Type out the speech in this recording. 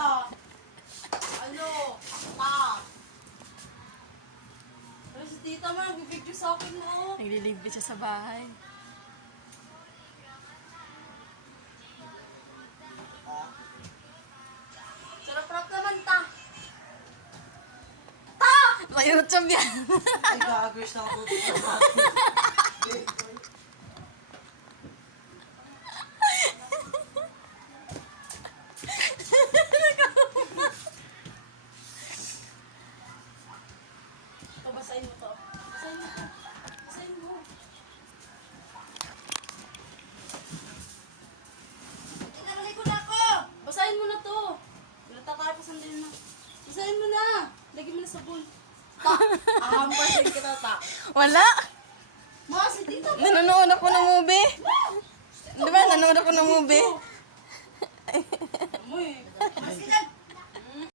Pizza. Ano? ano? Pa. Pero ano si tita mo, nagbibidyo sa akin mo. Naglilibre siya sa bahay. Sarap rap naman ta. Ta! May YouTube yan. Ay, gago siya. basahin mo to. Basahin mo to. Basahin mo. Inarali ko na ako! Basahin mo na to. Natatapos ang din na. Basahin mo na. Lagyan mo na sabon. Ta! Ahampasin kita, ta. Wala. Ma, si tita mo. Nanonood ako ng movie. Di ba? Nanonood ako ng movie. Mas.